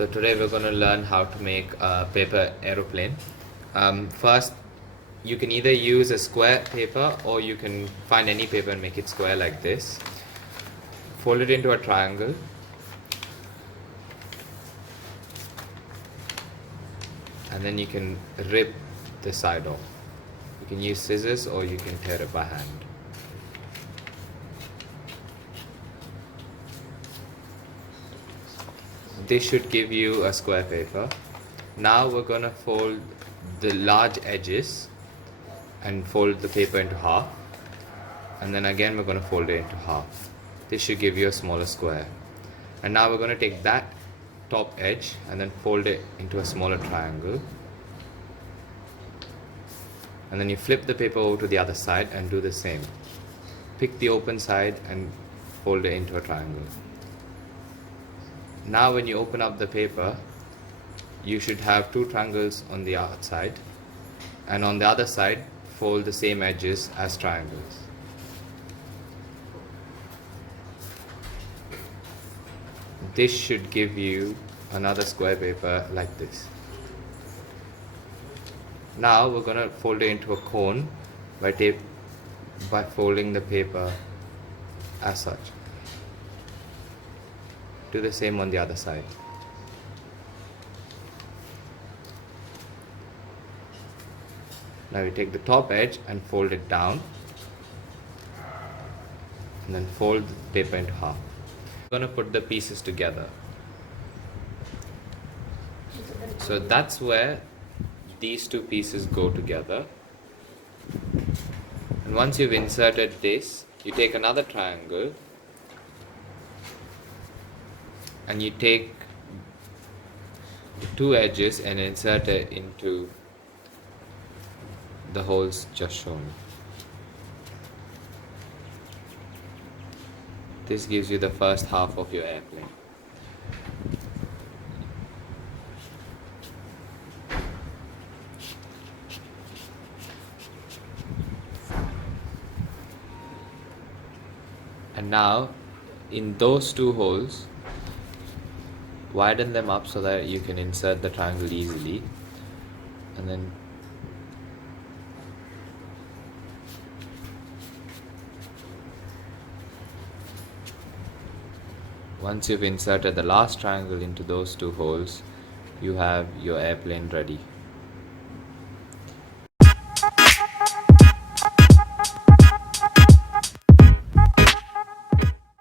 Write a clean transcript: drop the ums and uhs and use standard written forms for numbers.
So today we're going to learn how to make a paper aeroplane. First, you can either use a square paper or you can find any paper and make it square like this. Fold it into a triangle. And then you can rip the side off. You can use scissors or you can tear it by hand. This should give you a square paper. Now we're going to fold the large edges and fold the paper into half. And then again we're going to fold it into half. This should give you a smaller square. And now we're going to take that top edge and then fold it into a smaller triangle. And then you flip the paper over to the other side and do the same. Pick the open side and fold it into a triangle. Now when you open up the paper, you should have two triangles on the outside, and on the other side fold the same edges as triangles. This should give you another square paper like this. Now we're going to fold it into a cone by folding the paper as such. Do the same on the other side. Now we take the top edge and fold it down, and then fold the paper into half. We're going to put the pieces together. So that's where these two pieces go together. And once you've inserted this, you take another triangle and you take the two edges and insert it into the holes just shown. This gives you the first half of your airplane. And now in those two holes, widen them up so that you can insert the triangle easily, and then once you've inserted the last triangle into those two holes, you have your airplane ready.